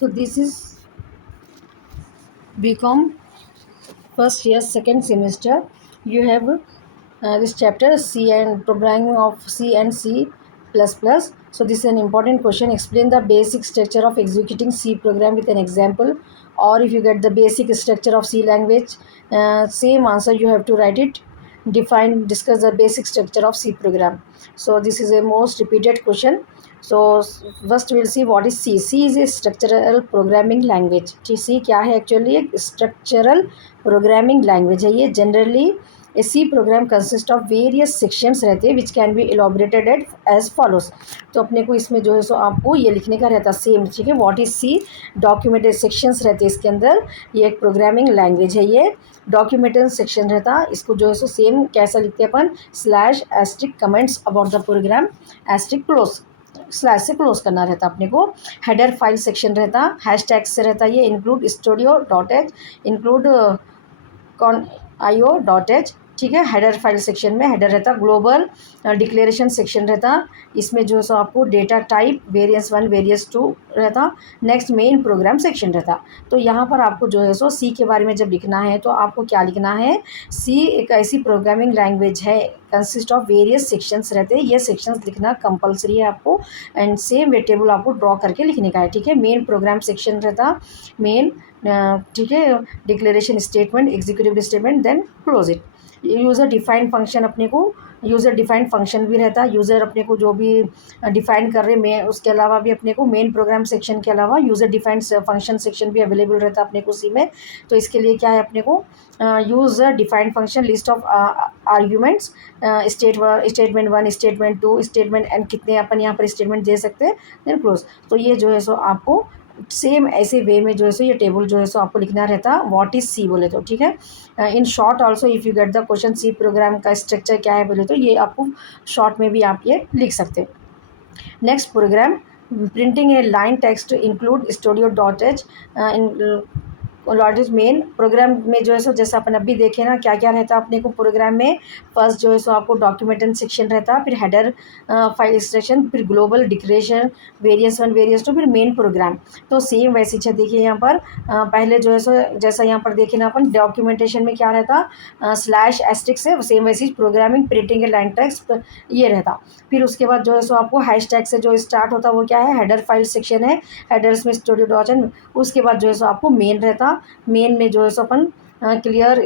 So this is BCom first year second semester. You have this chapter C and programming of C and C plus plus. So this is an important question. Explain the basic structure of executing C program with an example. Or if you get the basic structure of C language, same answer you have to write it. Discuss the basic structure of C program. So this is a most repeated question. So first we'll see what is C. C is a structural programming language. C क्या है actually? एक structural programming language है ये. Generally a C program consist of various sections रहते हैं which can be elaborated as follows. तो अपने को इसमें जो है सो आपको ये लिखने का रहता है सेम. ठीक है, what is C? Documented sections रहते हैं इसके अंदर. ये एक प्रोग्रामिंग लैंग्वेज है. ये डॉक्यूमेंटेड सेक्शन रहता, इसको जो है सो सेम कैसा लिखते हैं अपन? Slash asterisk comments about the program asterisk close, slash से क्लोज करना रहता अपने को. हेडर फाइल सेक्शन रहता, हैश टैग से रहता. ये include studio dot h, include con IO.h. ठीक है, हेडर फाइल सेक्शन में हेडर रहता. ग्लोबल डिक्लेरेशन सेक्शन रहता, इसमें जो है सो आपको डेटा टाइप वेरिएंस 1 वेरिएंस 2 रहता. नेक्स्ट मेन प्रोग्राम सेक्शन रहता. तो यहाँ पर आपको जो है सो सी के बारे में जब लिखना है तो आपको क्या लिखना है? सी एक ऐसी प्रोग्रामिंग लैंग्वेज है कंसिस्ट ऑफ वेरियस सेक्शंस रहते हैं. ये सेक्शंस लिखना कंपलसरी है आपको एंड सेम वे टेबल आपको ड्रॉ करके लिखने का है. ठीक है, मेन प्रोग्राम सेक्शन रहता, मेन. ठीक है, declaration statement, executive statement, then close it. User defined function अपने को, यूज़र डिफाइंड फंक्शन भी रहता है. यूज़र अपने को जो भी डिफाइन कर रहे में, उसके अलावा भी अपने को मेन प्रोग्राम सेक्शन के अलावा यूज़र डिफाइंड फंक्शन सेक्शन भी अवेलेबल रहता है अपने को सी में. तो इसके लिए क्या है अपने को? User defined function, list of arguments, statement 1, statement 2, statement and कितने अपन यहाँ पर स्टेटमेंट दे सकते हैं, देन क्लोज. तो ये जो है सो आपको सेम ऐसे वे में जो है सो ये टेबल जो है सो आपको लिखना रहता. व्हाट इज सी बोले तो. ठीक है, in short also if you get the question C program का स्ट्रक्चर क्या है बोले तो ये आपको शॉर्ट में भी आप ये लिख सकते हैं. Next program printing a line text include studio dot h. Logic main program में जो है सो जैसा अपन अभी देखे ना क्या क्या रहता अपने को प्रोग्राम में. फर्स्ट जो है सो आपको डॉक्यूमेंटेशन सेक्शन रहता, फिर हेडर फाइल इंस्ट्रक्शन, फिर ग्लोबल डिक्लेरेशन, वेरिएंस 1 वेरिएंस 2, फिर मेन प्रोग्राम. तो सेम वैसे अच्छा देखिए यहाँ पर पहले जो है सो जैसा यहाँ पर देखे ना अपन डॉक्यूमेंटेशन में क्या रहता? स्लैश एस्ट्रिक से सेम वैसी प्रोग्रामिंग प्रिंटिंग के लाइन टेक्स्ट ये रहता. फिर उसके बाद जो है सो आपको हैश टैग से जो स्टार्ट होता वो क्या है? हेडर फाइल सेक्शन है. हेडर्स में स्टूडियो डॉट एन. उसके बाद जो है सो आपको मेन रहता. मेन में जो है सो अपन clear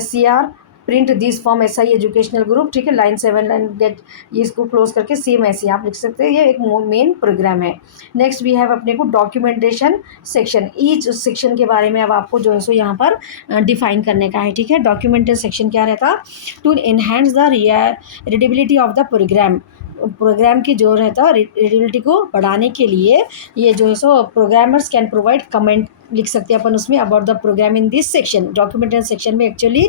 SCR print this form SI educational group. ठीक है, लाइन 7 लाइन गेट, ये इसको क्लोज करके सेम ऐसे आप लिख सकते हैं. ये एक मेन प्रोग्राम है. नेक्स्ट वी हैव अपने को डॉक्यूमेंटेशन सेक्शन. ईच सेक्शन के बारे में अब आपको जो है सो यहाँ पर डिफाइन करने का है. ठीक है, डॉक्यूमेंटेशन सेक्शन क्या रहता? To enhance the readability of the program. Program की जो रहता रीडेबिलिटी को बढ़ाने के लिए ये जो है सो प्रोग्रामर्स कैन प्रोवाइड कमेंट लिख सकते हैं अपन उसमें about the program in this section. Documentation section में एक्चुअली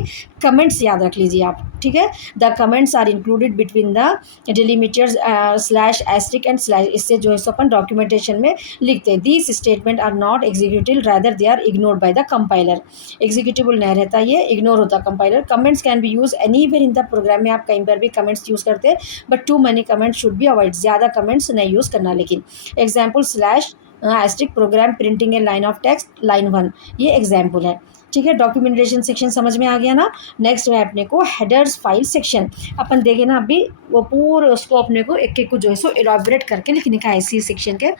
कमेंट्स याद रख लीजिए आप. ठीक है, the comments are included between the delimiters slash asterisk and slash. इससे जो है सो अपन डॉक्यूमेंटेशन में लिखते हैं. These statement are not executive rather they are ignored by the compiler. Executable नहीं रहता, ये इग्नोर होता compiler. Comments can be use anywhere in the program में आप कहीं पर भी कमेंट्स यूज़ करते हैं but too many comments should be avoid. ज़्यादा कमेंट्स नहीं यूज़ करना. लेकिन example slash asterisk program printing a line of text line 1, ये एग्जाम्पल है. ठीक है, डॉक्यूमेंटेशन सेक्शन समझ में आ गया ना. नेक्स्ट है अपने को हेडर्स फाइल सेक्शन. अपन देखे ना अभी वो पूरे उसको अपने को एक एक को जो है सो एलॉबरेट करके लिखने का है सी सेक्शन के.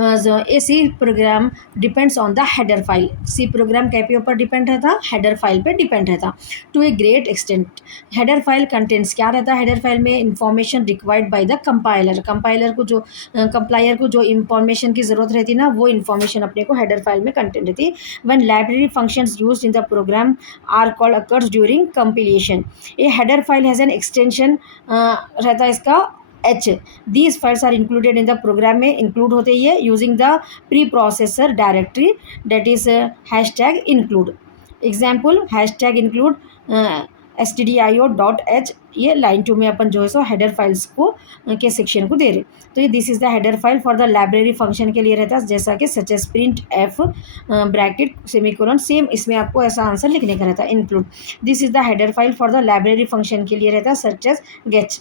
A C program depends on the header file. C program क्या पे ऊपर डिपेंड रहता? हेडर फाइल पे डिपेंड रहता. To a great extent header file contents क्या रहता? हेडर फाइल में information required by the compiler. Compiler को जो कंपाइलर को जो इंफॉर्मेशन की ज़रूरत रहती ना वो इंफॉर्मेशन अपने को हेडर फाइल में कंटेंट रहती. When library functions used in the program are called occurs during compilation. A header file has an extension रहता इसका H. These files are included in the program में इंक्लूड होते ही है using the pre processor directory that is hashtag include. Example hashtag include stdio.h. ये line 2 में अपन जो है सो header files को के सेक्शन को दे रहे. तो ये this is the header file for the library function के लिए रहता है जैसा कि such as print F bracket semicolon. Same इसमें आपको ऐसा आंसर लिखने का रहता है include. This is the header file for the library function के लिए रहता है सच एज गेट.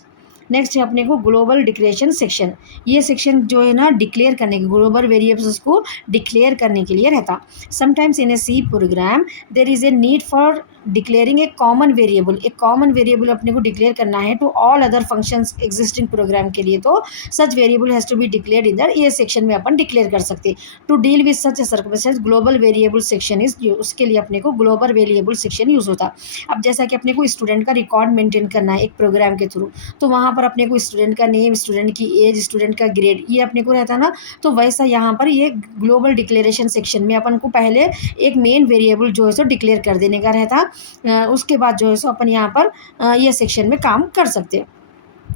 नेक्स्ट है अपने को ग्लोबल डिक्लेरेशन सेक्शन। ये सेक्शन जो है ना डिक्लेयर करने के, ग्लोबल वेरिएबल्स को डिक्लेयर करने के लिए रहता। Sometimes in a C program there is a need for declaring a common variable. एक कॉमन वेरिएबल अपने को डिक्लेयर करना है to all other functions existing program के लिए, तो such variable has to be declared इधर, ये सेक्शन में अपन डिक्लेयर कर सकते। To deal with such a circumstance global variable section is, उसके लिए अपने को ग्लोबल वेरिएबल सेक्शन यूज़ होता। अब जैसा कि अपने को स्टूडेंट का रिकॉर्ड मेंटेन करना है एक प्रोग्राम के थ्रू, तो वहाँ पर अपने को स्टूडेंट का नेम, स्टूडेंट की एज, स्टूडेंट का ग्रेड, ये अपने को रहता ना। तो वैसा यहाँ पर ये ग्लोबल डिक्लेरेशन सेक्शन में अपन को पहले एक मेन वेरिएबल जो है सो डिक्लेयर कर देने का रहता। उसके बाद जो है सो अपन यहाँ पर ये सेक्शन में काम कर सकते हैं।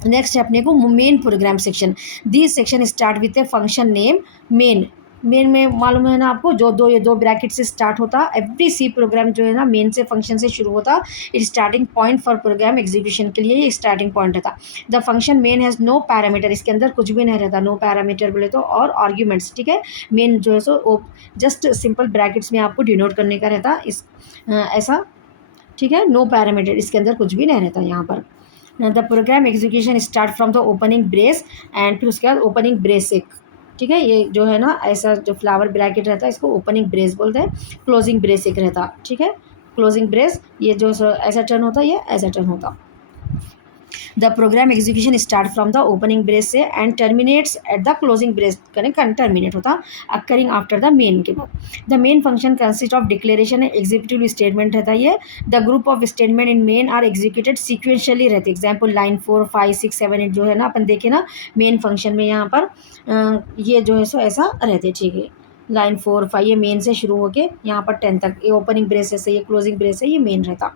नेक्स्ट है अपने को main program section. This section start with a function name main. Main में मालूम है ना आपको, जो ये दो ब्रैकेट से स्टार्ट होता। एवरी सी प्रोग्राम जो है ना मेन से फंक्शन से शुरू होता। It starting point for program execution के लिए ये स्टार्टिंग पॉइंट रहता। The function main has no parameter, इसके अंदर कुछ भी नहीं रहता, नो पैरामीटर बोले तो, और आर्ग्यूमेंट्स। ठीक है, मेन जो है सो जस्ट सिंपल ब्रैकेट्स में आपको डिनोट करने का रहता इस ऐसा। ठीक है, नो पैरामीटर, इसके अंदर कुछ भी नहीं रहता यहाँ पर। The program execution start from the opening brace and फिर उसके बाद ओपनिंग ब्रेस एक। ठीक है, ये जो है ना ऐसा जो फ्लावर ब्रैकेट रहता है इसको ओपनिंग ब्रेस बोलते हैं। क्लोजिंग ब्रेस एक रहता। ठीक है, क्लोजिंग ब्रेस ये जो ऐसा टर्न होता है, ये ऐसा टर्न होता। The program execution start from the opening brace से and terminates at the closing brace, करें टर्मिनेट होता अकरिंग आफ्टर द मेन के बाद। The main function consist of declaration executive statement रहता है ये। The group of statement in main are executed sequentially रहते। Example line 4, 5, 6, 7, 8 जो है ना अपन देखे ना मेन फंक्शन में, यहाँ पर ये जो है सो ऐसा रहते। ठीक है, लाइन 4, 5 ये मेन से शुरू होके यहाँ पर 10 तक, ये ओपनिंग ब्रेस है, ये क्लोजिंग ब्रेस है, ये मेन रहता।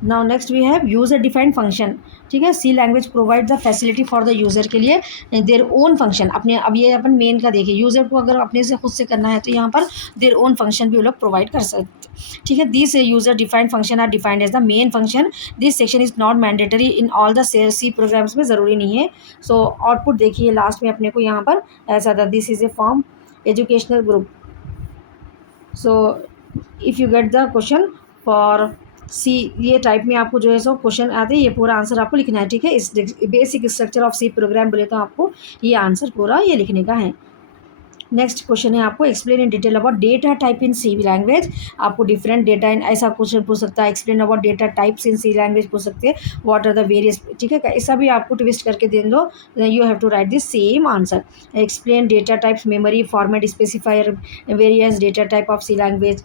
Now next we have user defined function. ठीक है, C language provide the facility for the user के लिए देयर ओन फंक्शन। अपने अब ये अपन मेन का देखिए, यूज़र को अगर अपने से खुद से करना है तो यहाँ पर देयर ओन फंक्शन भी वो लोग प्रोवाइड कर सकते। ठीक है, this user defined function are defined as the main function. This section is not mandatory in all the C programs में, ज़रूरी नहीं है। सो आउटपुट देखिए लास्ट में अपने को यहाँ पर ऐसा था, this is a form educational group. So if you get the question for C, ये टाइप में आपको जो है सो क्वेश्चन आते हैं, ये पूरा आंसर आपको लिखना है। ठीक है, इस basic structure of C program बोले तो आपको ये आंसर पूरा ये लिखने का है। नेक्स्ट क्वेश्चन है आपको explain in detail about data type in C language. आपको डिफरेंट डेटा इन ऐसा क्वेश्चन पूछ सकता है। Explain about data types in C language पूछ सकते हैं। व्हाट आर द वेरियस, ठीक है, ऐसा भी आपको ट्विस्ट करके दे दो, you have to write this same answer. Explain data types, memory format, specifier, various data type of C language,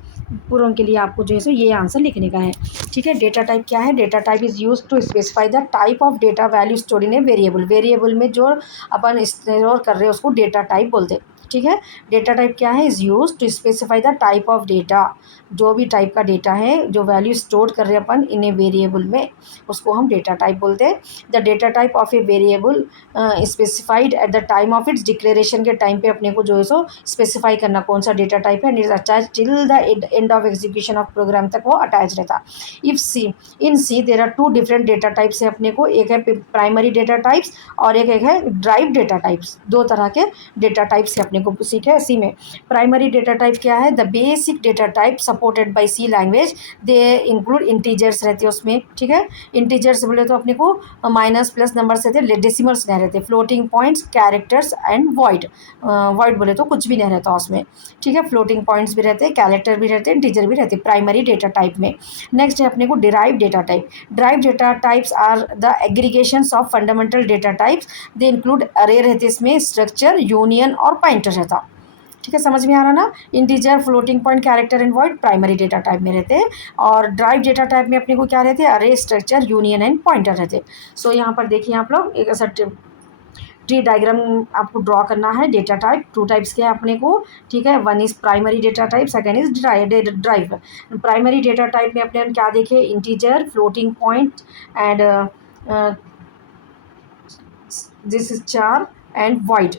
पूरों के लिए आपको जो है सो ये आंसर लिखने का है। ठीक है, डेटा टाइप क्या है? Data type is use to specify the type of data value stored in a variable. Variable में जो अपन स्टोर कर रहे हैं उसको डेटा टाइप बोलते हैं। ठीक है, डेटा टाइप क्या है? Is use to specify the type of data, जो भी टाइप का डेटा है, जो वैल्यू स्टोर कर रहे हैं अपन इन ए वेरिएबल में, उसको हम डेटा टाइप बोलते हैं। The data type of a variable specified at the time of its declaration के टाइम पे अपने को जो है सो स्पेसिफाई करना कौन सा डेटा टाइप है, and is attach till the end of execution of program तक वो अटैच रहता। If C in C there are two different data types है अपने को, एक है प्राइमरी डेटा टाइप्स और एक है ड्राइव डेटा टाइप्स। दो तरह के डेटा टाइप्स है अपने को सीखे है सी में। प्राइमरी डेटा टाइप क्या है? The basic data type supported by C language, they include integers रहते हैं उसमें। ठीक है, इंटीजर्स बोले तो अपने को माइनस प्लस नंबर्स रहते हैं, डेसिमल्स नहीं रहते, floating points, characters and void. Void बोले तो कुछ भी नहीं रहता उसमें। ठीक है, फ्लोटिंग पॉइंट्स भी रहते हैं, कैरेक्टर भी रहते हैं, इंटीजर भी रहते हैं प्राइमरी डेटा टाइप में। नेक्स्ट है अपने को derive data type. Derive data types are the aggregations of fundamental data types, they include array रहते इसमें, स्ट्रक्चर, यूनियन और पॉइंटर रहता। ठीक है, समझ में आ रहा ना? Integer, floating point, character and void primary data type में रहते हैं, और ड्राइव डेटा टाइप में अपने को क्या रहते हैं? अरे, स्ट्रक्चर, यूनियन एंड पॉइंटर रहते हैं। सो यहाँ पर देखिए आप लोग एक ऐसा ट्री डायग्राम आपको ड्रॉ करना है। डेटा टाइप टू टाइप्स के हैं अपने को। ठीक है, one is primary data type, second is drive. Primary data type में अपने क्या देखे? Integer, floating point and this is char and void.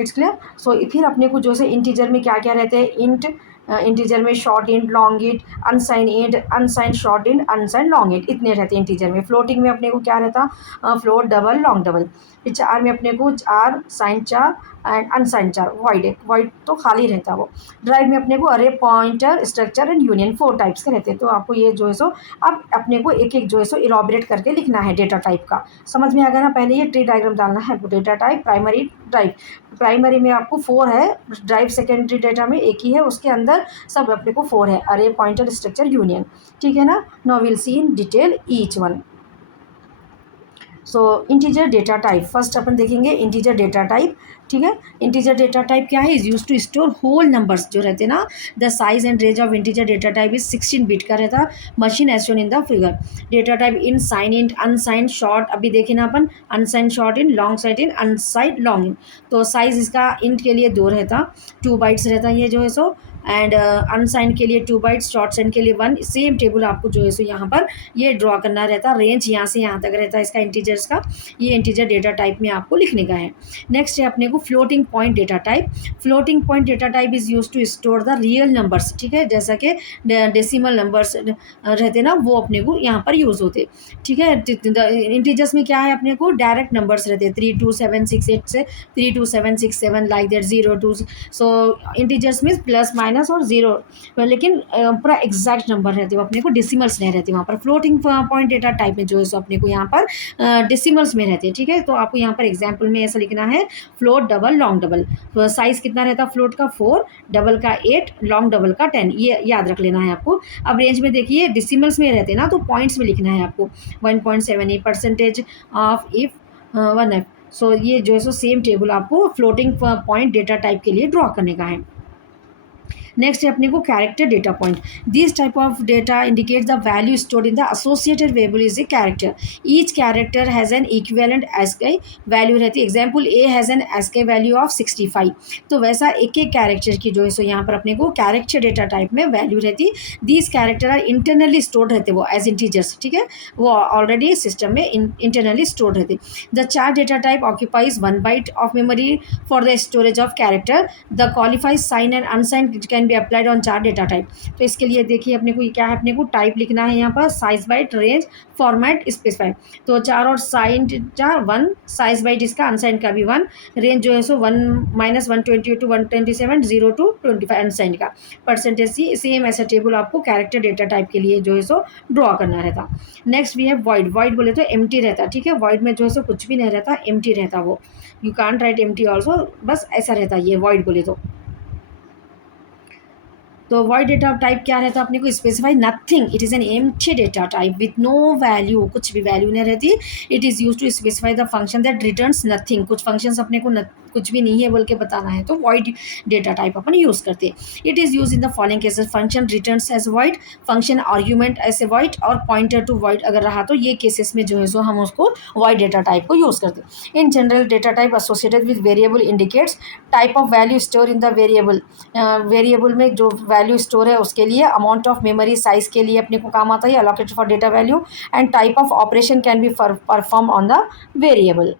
It's clear? So फिर अपने को जो है इंटीजर में क्या क्या रहते हैं? इंट, इंटीजर में short int, long int, अनसाइन short int, अनसाइन long int, इतने रहते हैं इंटीजर में। फ्लोटिंग में अपने को क्या रहता? Float, double, long double. फिर चार में अपने को चार, साइन चार, एंड अनसाइंड चार, वाइड है, वाइड तो खाली रहता है वो। ड्राइव में अपने को अरे, pointer, structure and union 4 types के रहते हैं। तो आपको ये जो है सो अब अपने को एक एक जो है सो इलाबरेट करके लिखना है डेटा टाइप का। समझ में आ गया ना? पहले ये ट्री डायग्राम डालना है। Data type primary drive, primary में आपको 4 है, ड्राइव सेकेंडरी डेटा में एक ही है, उसके अंदर सब अपने को 4 है, अरे, पॉइंटर, स्ट्रक्चर, यूनियन। ठीक है ना? Now will see in detail each one. So integer data type, first अपन देखेंगे इंटीजर डेटा टाइप। ठीक है, इंटीजर डेटा टाइप क्या है? Is use to store whole numbers जो रहते हैं ना। The size and range of integer data type is 16 bit का रहता। Machine as shown in the figure. Data type int signed int, unsigned short, अभी देखे ना अपन, unsigned short int, long signed int, unsigned long int. तो size इसका int के लिए 2 रहता, 2 बाइट्स रहता ये जो है सो, एंड अनसाइंड के लिए 2 बाइट्स, शॉर्ट साइंड के लिए 1। सेम टेबल आपको जो है सो यहाँ पर ये ड्रॉ करना रहता। रेंज यहाँ से यहाँ तक रहता है इसका इंटीजर्स का। ये इंटीजर डेटा टाइप में आपको लिखने का है। नेक्स्ट है अपने को floating point data type. Floating point data type is use to store the real numbers. ठीक है, जैसा कि डेसिमल नंबर्स रहते ना, वो अपने को यहाँ पर यूज़ होते। ठीक है, इंटीजर्स में क्या है? अपने को डायरेक्ट नंबर्स रहते, 32768 से 32767 लाइक दैट, 0 2। सो इंटीजर्स में प्लस माइनस और 0, लेकिन पूरा एग्जैक्ट नंबर रहते हो, अपने को डेसिमल्स नहीं रहते वहाँ पर। फ्लोटिंग पॉइंट डेटा टाइप में जो है सो अपने को यहाँ पर डेसिमल्स में रहते हैं। ठीक है, तो आपको यहाँ पर एग्जाम्पल में ऐसा लिखना है, फ्लोट डबल लॉन्ग डबल। तो साइज कितना रहता है फ्लोट का? 4, डबल का 8, लॉन्ग डबल का 10। ये याद रख लेना है आपको। अब रेंज में देखिए डिसिमल्स में रहते हैं ना, तो पॉइंट्स में लिखना है आपको। 1.78 परसेंटेज ऑफ इफ 1f। सो ये जो है सो सेम टेबल आपको फ्लोटिंग पॉइंट डेटा टाइप के लिए ड्रॉ करने का है। नेक्स्ट है अपने को character data point. This type of data indicate the value stored in the associated variable is a character. Each character has an equivalent ASCII value रहती है। Example A has an ASCII value of 65। तो वैसा एक एक character की जो है सो यहाँ पर अपने को कैरेक्टर डेटा टाइप में वैल्यू रहती। These character are internally stored रहते वो एज इंटीजर्स। ठीक है, वो ऑलरेडी सिस्टम में इंटरनली स्टोर्ड रहते। The char data type occupies 1 byte of memory for the storage of character. The qualifiers sign and unsign can be applied on char data type. तो इसके लिए देखिए अपने को क्या है, अपने को टाइप लिखना है यहाँ पर, size byte, range, format, specify. तो 4 और साइन 4 1, साइज बाइट इसका, अनसाइन का भी 1, रेंज जो है सो 1 -128 to 127, 0 to 25 अनसाइन का। परसेंटेज सी सेम ऐसा टेबल आपको कैरेक्टर डेटा टाइप के लिए जो है सो ड्रॉ करना रहता। Next we have void. Void बोले तो एम्प्टी रहता। ठीक है, वॉइड में जो है सो कुछ भी नहीं रहता, एम्प्टी रहता वो। You can't right empty also, बस ऐसा रहता ये वॉइड बोले तो वॉइड डेटा टाइप क्या रहता है? अपने को specify nothing, it is an empty data type with no value, कुछ भी वैल्यू नहीं रहती। It is use to specify the function that returns nothing. कुछ फंक्शंस अपने को कुछ भी नहीं है बोल के बताना है, तो वॉइड डेटा टाइप अपन यूज़ करते हैं। It is use in the following cases, function returns as void, function argument ऐसे वॉइड, और पॉइंटर टू वॉइड अगर रहा तो ये केसेस में जो है सो हम उसको वॉइड डेटा टाइप को यूज़ करते हैं। In general data type associated with variable indicates type of value store in the variable. Variable में जो वैल्यू स्टोर है उसके लिए, अमाउंट ऑफ मेमोरी साइज के लिए अपने को काम आता है allocated for data value, and type of operation can be perform on the variable.